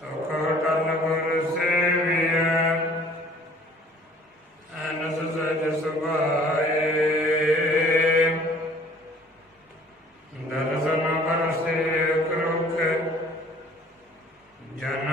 ਸੁਖ ਟਨ ਗੁਰ ਸੇਵੀਐ ਅਨਸ ਸਜ ਸੁਭਾਏ ਦਰਸ਼ਨ ਪਰਸੇ ਕਰੁਖ ਜਨਮ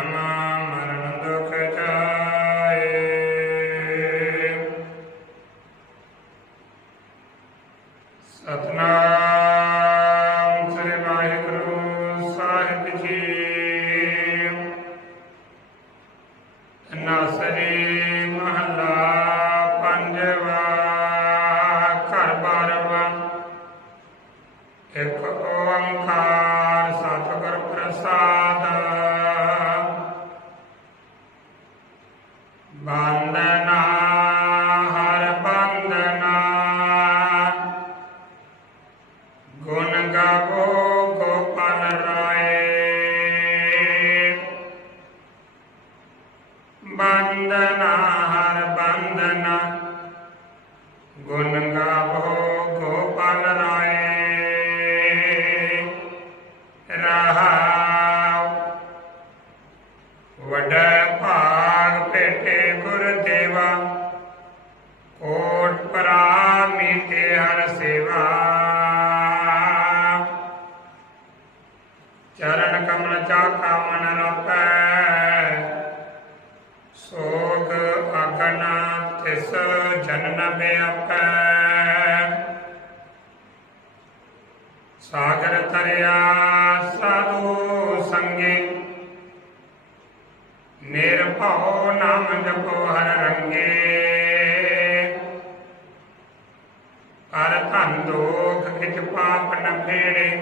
ਓੰਕਾਰ ਸਤਿਗੁਰ ਪ੍ਰਸਾਦ ਬੰਦਨਾ ਹਰ ਬੰਦਨਾ ਗੁਣ ਗਾਵੋ ਗੋਪਾਲ ਰਾਏ ਬੰਦਨਾ ਹਰ ਬੰਦਨਾ ਗੁਣ ਗਾਵੋ ਮਨ ਰਪੈ। ਸੋਗ ਅਗਨ ਤਿਸ ਜਨਨ ਬਿਆਪੈ ਸਾਗਰ ਤਰਿਆ ਸਾਧੂ ਸੰਗੇ। ਨਿਰਭਉ ਨਾਮ ਜਪੋ ਹਰ ਰੰਗੇ। ਪਰ ਧਨ ਦੋਖ ਖਿਚ ਪਾਪ ਨ ਫੇੜੇ।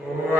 Amen.